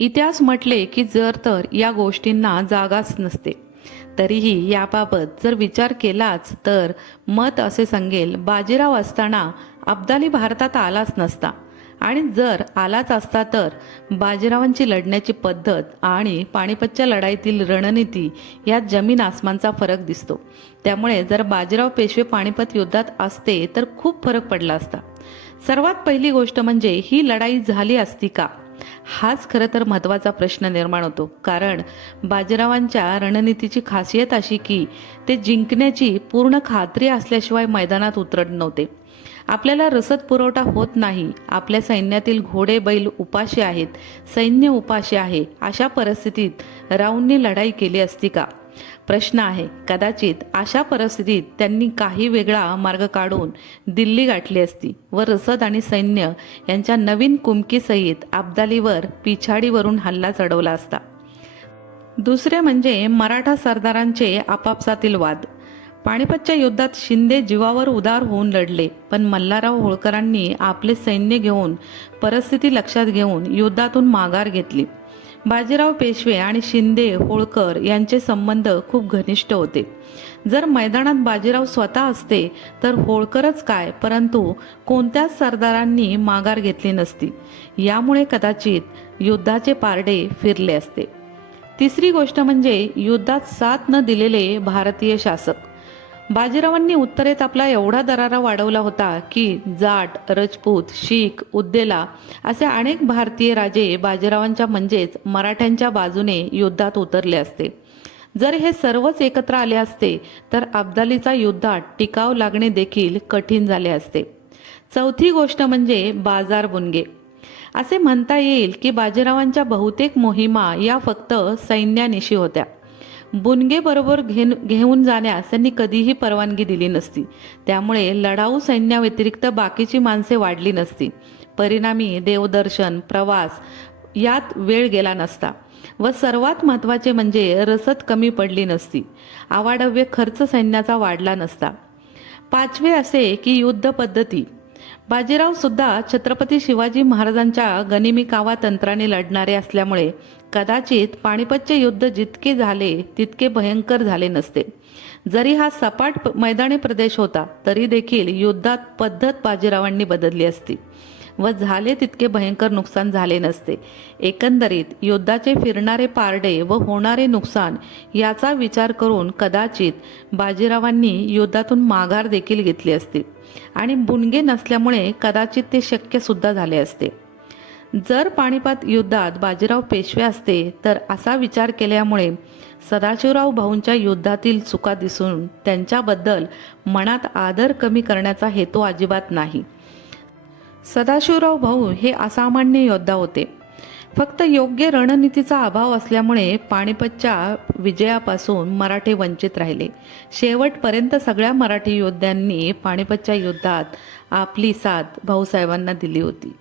इतिहास म्हटले की जर तर या गोष्टींना जागाच नसते. तरीही याबाबत जर विचार केलाच तर मत असे सांगेल बाजीराव असताना अब्दाली भारतात आलाच नसता. आणि जर आलाच असता तर बाजीरावांची लढण्याची पद्धत आणि पानिपतच्या लढाईतील रणनीती यात जमीन आसमानचा फरक दिसतो. त्यामुळे जर बाजीराव पेशवे पानिपत युद्धात असते तर खूप फरक पडला असता. सर्वात पहिली गोष्ट म्हणजे ही लढाई झाली असती का? हाच खरं तर महत्त्वाचा प्रश्न निर्माण होतो. कारण बाजीरावांच्या रणनीतीची खासियत अशी की ते जिंकण्याची पूर्ण खात्री असल्याशिवाय मैदानात उतरत नव्हते. आपल्याला रसद पुरवठा होत नाही. आपल्या सैन्यातील घोडे बैल उपाशी आहेत. सैन्य उपाशी आहे. अशा परिस्थितीत राऊंनी लढाई केली असती का? प्रश्न आहे. कदाचित अशा परिस्थितीत त्यांनी काही वेगळा मार्ग काढून दिल्ली गाठली असती व रसद आणि सैन्य यांच्या नवीन कुमकीसहित अब्दालीवर पिछाडीवरून हल्ला चढवला असता. दुसरे म्हणजे मराठा सरदारांचे आपापसातील वाद. पानिपतच्या युद्धात शिंदे जीवावर उदार होऊन लढले पण मल्हारराव होळकरांनी आपले सैन्य घेऊन परिस्थिती लक्षात घेऊन युद्धातून माघार घेतली. बाजीराव पेशवे आणि शिंदे होळकर यांचे संबंध खूप घनिष्ठ होते. जर मैदानात बाजीराव स्वतः असते तर होळकरच काय? परंतु कोणत्याच सरदारांनी माघार घेतली नसती. यामुळे कदाचित युद्धाचे पारडे फिरले असते. तिसरी गोष्ट म्हणजे युद्धात साथ न दिलेले भारतीय शासक. बाजीरावांनी उत्तरेत आपला एवढा दरारा वाढवला होता की जाट रजपूत शीख उद्देला असे अनेक भारतीय राजे बाजीरावांच्या म्हणजेच मराठ्यांच्या बाजूने युद्धात उतरले असते. जर हे सर्वच एकत्र आले असते तर अब्दालीचा युद्धात टिकाव लागणे देखील कठीण झाले असते. चौथी गोष्ट म्हणजे बाजार बुनगे. असे म्हणता येईल की बाजीरावांच्या बहुतेक मोहिमा या फक्त सैन्यानिशी होत्या. बुनगेबरोबर घेन घेऊन जाण्यास त्यांनी कधीही परवानगी दिली नसती. त्यामुळे लढाऊ सैन्याव्यतिरिक्त बाकीची माणसे वाढली नसती. परिणामी देवदर्शन प्रवास यात वेळ गेला नसता व सर्वात महत्त्वाचे म्हणजे रसद कमी पडली नसती. आवाडव्य खर्च सैन्याचा वाढला नसता. पाचवे असे की युद्ध पद्धती. बाजीराव सुद्धा छत्रपती शिवाजी महाराजांच्या गनिमी कावा तंत्राने लढणारे असल्यामुळे कदाचित पानिपतचे युद्ध जितके झाले तितके भयंकर झाले नसते. जरी हा सपाट मैदानी प्रदेश होता तरी देखील युद्धात पद्धत बाजीरावांनी बदलली असती. व झाले तितके भयंकर नुकसान झाले नसते. एकंदरीत युद्धाचे फिरणारे पारडे व होणारे नुकसान याचा विचार करून कदाचित बाजीरावांनी युद्धातून माघार देखील घेतली असती आणि बुणगे नसल्यामुळे कदाचित ते शक्य सुद्धा झाले असते. जर पाणीपात युद्धात बाजीराव पेशवे असते तर असा विचार केल्यामुळे सदाशिवराव भाऊंच्या युद्धातील चुका दिसून त्यांच्याबद्दल मनात आदर कमी करण्याचा हेतू अजिबात नाही. सदाशिवराव भाऊ हे असामान्य योद्धा होते. फक्त योग्य रणनीतीचा अभाव असल्यामुळे पानिपतच्या विजयापासून मराठे वंचित राहिले. शेवटपर्यंत सगळ्या मराठी योद्ध्यांनी पानिपतच्या युद्धात आपली साथ भाऊसाहेबांना दिली होती.